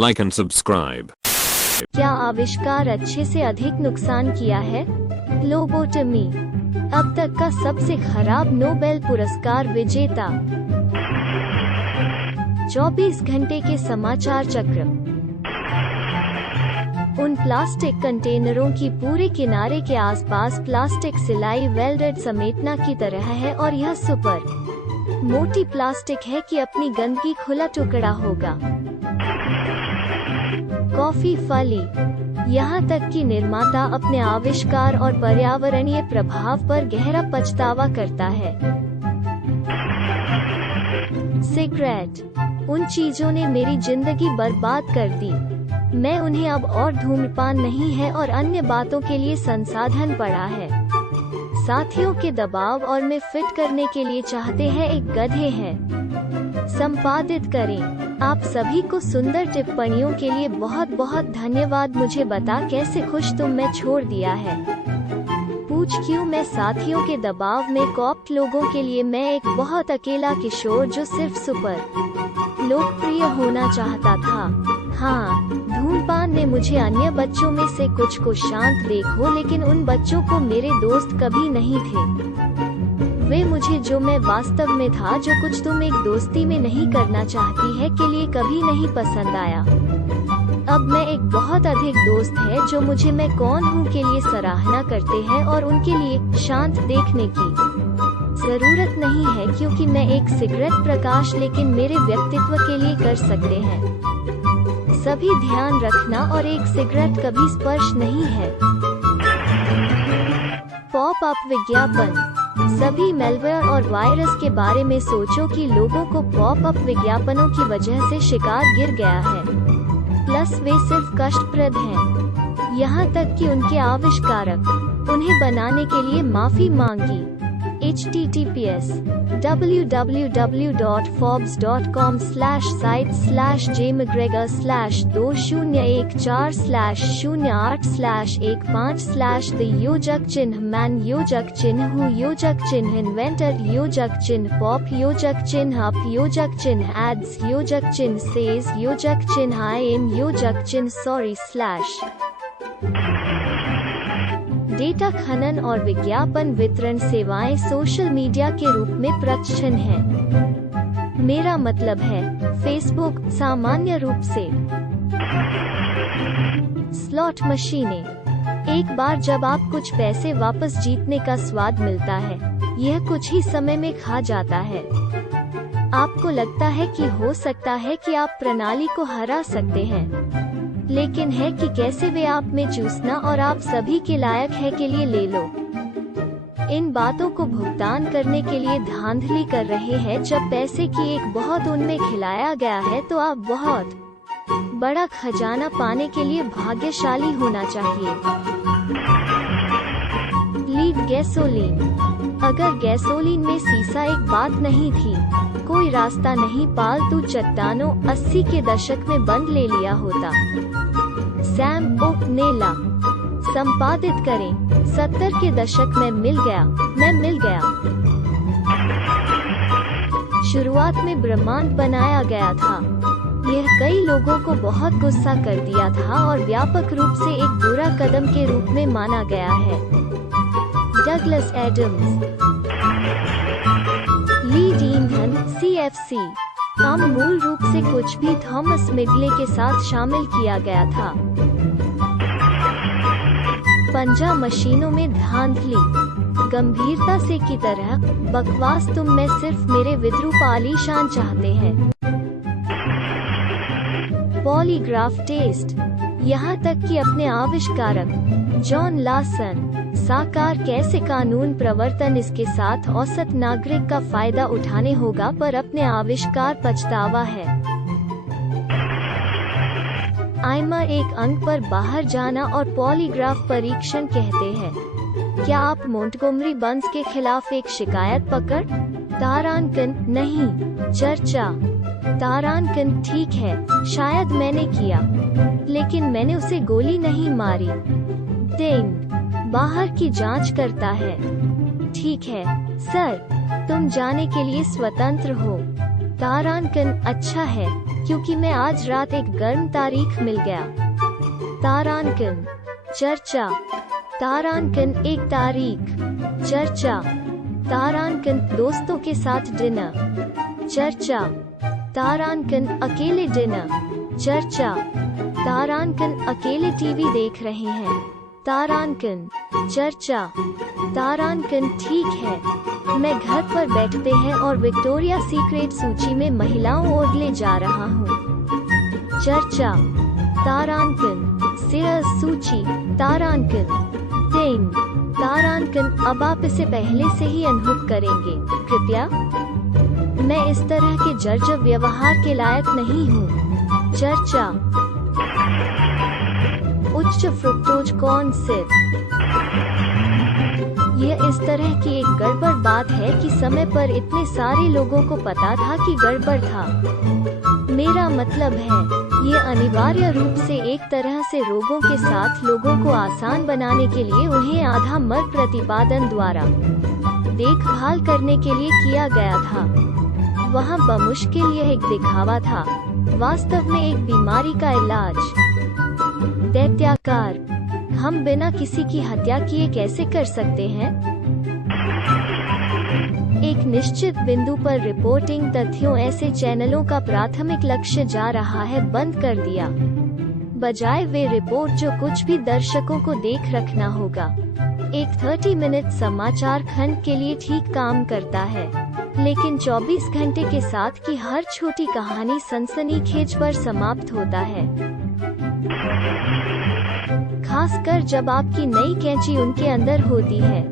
like and subscribe. क्या आविष्कार अच्छे से अधिक नुकसान किया है? लोबोटमी, अब तक का सबसे खराब नोबेल पुरस्कार विजेता। 24 घंटे के समाचार चक्र। उन प्लास्टिक कंटेनरों की पूरे किनारे के आसपास प्लास्टिक सिलाई वेल्डेड समेटना की तरह है और यह सुपर मोटी प्लास्टिक है कि अपनी गंदगी खुला टुकड़ा होगा। कॉफी फली, यहाँ तक कि निर्माता अपने आविष्कार और पर्यावरणीय प्रभाव पर गहरा पछतावा करता है। सिगरेट, उन चीजों ने मेरी जिंदगी बर्बाद कर दी। मैं उन्हें अब और धूम्रपान नहीं है और अन्य बातों के लिए संसाधन पड़ा है। साथियों के दबाव और मैं फिट करने के लिए चाहते हैं एक गधे हैं। संपादित करें। आप सभी को सुंदर टिप्पणियों के लिए बहुत बहुत धन्यवाद। मुझे बता कैसे खुश तुम मैं छोड़ दिया है। पूछ क्यों मैं साथियों के दबाव में कॉप्ट लोगों के लिए मैं एक बहुत अकेला किशोर जो सिर्फ सुपर लोकप्रिय होना चाहता था। हाँ, धूम्रपान ने मुझे अन्य बच्चों में से कुछ को शांत देखो, लेकिन उन बच्चों को मेरे दोस्त कभी नहीं थे। वे मुझे जो मैं वास्तव में था, जो कुछ तुम एक दोस्ती में नहीं करना चाहती है के लिए कभी नहीं पसंद आया। अब मैं एक बहुत अधिक दोस्त है जो मुझे मैं कौन हूँ के लिए सराहना करते हैं और उनके लिए शांत देखने की जरूरत नहीं है, क्योंकि मैं एक सिगरेट प्रकाश लेकिन मेरे व्यक्तित्व के लिए कर सकते हैं। सभी ध्यान रखना और एक सिगरेट कभी स्पर्श नहीं है। पॉप अप विज्ञापन, सभी मेलवेयर और वायरस के बारे में सोचो कि लोगों को पॉप अप विज्ञापनों की वजह से शिकार गिर गया है। प्लस वे सिर्फ कष्टप्रद हैं। यहाँ तक कि उनके आविष्कारक उन्हें बनाने के लिए माफी मांगी। https www.forbes.com/site/jmcgregor/2014/08/15/the योजक चिन्ह मैन योजक चिन्ह हु योजक चिन्ह इन्वेंटर योजक चिन्ह पॉप योजक चिन्ह अप योजक चिन्ह एड्स योजक चिन्ह सेज योजक चिन्ह आई एम योजक चिन्ह सॉरी डेटा खनन और विज्ञापन वितरण सेवाएं सोशल मीडिया के रूप में प्रचलन हैं। मेरा मतलब है फेसबुक सामान्य रूप से। स्लॉट मशीनें, एक बार जब आप कुछ पैसे वापस जीतने का स्वाद मिलता है, यह कुछ ही समय में खा जाता है। आपको लगता है कि हो सकता है कि आप प्रणाली को हरा सकते हैं, लेकिन है कि कैसे वे आप में चूसना और आप सभी के लायक है के लिए ले लो। इन बातों को भुगतान करने के लिए धांधली कर रहे हैं। जब पैसे की एक बहुत उनमें खिलाया गया है तो आप बहुत बड़ा खजाना पाने के लिए भाग्यशाली होना चाहिए। लीड गैसोलीन, अगर गैसोलीन में सीसा एक बात नहीं थी, कोई रास्ता नहीं पालतू चट्टानों 80 के दशक में बंद ले लिया होता। सैम ओकनेला, संपादित करें। 70 के दशक में मैं मिल गया। शुरुआत में ब्रह्मांड बनाया गया था। यह कई लोगों को बहुत गुस्सा कर दिया था और व्यापक रूप से एक बुरा कदम के रूप में माना गया है। डगलस एडम्स, लीड ईंधन CFC हम मूल रूप से कुछ भी थॉमस मिगले के साथ शामिल किया गया था। पंजा मशीनों में धांधली, गंभीरता से की तरह बकवास तुम मैं सिर्फ मेरे विद्रूप आलीशान चाहते हैं। पॉलीग्राफ टेस्ट, यहाँ तक कि अपने आविष्कारक जॉन लासन साकार कैसे कानून प्रवर्तन इसके साथ औसत नागरिक का फायदा उठाने होगा पर अपने आविष्कार पछतावा है। आइमर एक अंक पर बाहर जाना और पॉलीग्राफ परीक्षण कहते हैं। क्या आप मोंटगोमरी बंस के खिलाफ एक शिकायत पकड़? तारांकन नहीं, चर्चा। तारांकन ठीक है, शायद मैंने किया, लेकिन मैंने उसे गोली नहीं मारी। डेंग बाहर की जांच करता है। ठीक है सर, तुम जाने के लिए स्वतंत्र हो। तारांकन अच्छा है, क्योंकि मैं आज रात एक गर्म तारीख मिल गया। तारांकन चर्चा। तारांकन एक तारीख। चर्चा। तारांकन दोस्तों के साथ डिनर। चर्चा। तारांकन अकेले डिनर। चर्चा। तारांकन अकेले टीवी देख रहे हैं। तारांकन चर्चा। तारांकन ठीक है, मैं घर पर बैठते हैं और विक्टोरिया सीक्रेट सूची में महिलाओं ओर ले जा रहा हूँ। चर्चा। तारांकन सेल्स सूची। तारांकन 3। तारांकन अब आप इसे पहले से ही अनुभव करेंगे, कृपया। मैं इस तरह के जर्जर व्यवहार के लायक नहीं हूँ। चर्चा। उच्च फ्रुक्टोज कॉर्न सिरप। यह इस तरह की एक गड़बड़ बात है कि समय पर इतने सारे लोगों को पता था कि गड़बड़ था। मेरा मतलब है, ये अनिवार्य रूप से एक तरह से रोगों के साथ लोगों को आसान बनाने के लिए उन्हें आधा मर प्रतिपादन द्वारा देखभाल करने के लिए किया गया था। वहाँ बमुश्किल यह एक दिखावा था, वास्तव में एक बीमारी का इलाज। दैत्याकार, हम बिना किसी की हत्या किए कैसे कर सकते हैं? एक निश्चित बिंदु पर रिपोर्टिंग तथ्यों ऐसे चैनलों का प्राथमिक लक्ष्य जा रहा है बंद कर दिया, बजाय वे रिपोर्ट जो कुछ भी दर्शकों को देख रखना होगा। एक 30 मिनट समाचार खंड के लिए ठीक काम करता है, लेकिन 24 घंटे के साथ की हर छोटी कहानी सनसनीखेज पर समाप्त होता है, खासकर जब आपकी नई कैंची उनके अंदर होती है।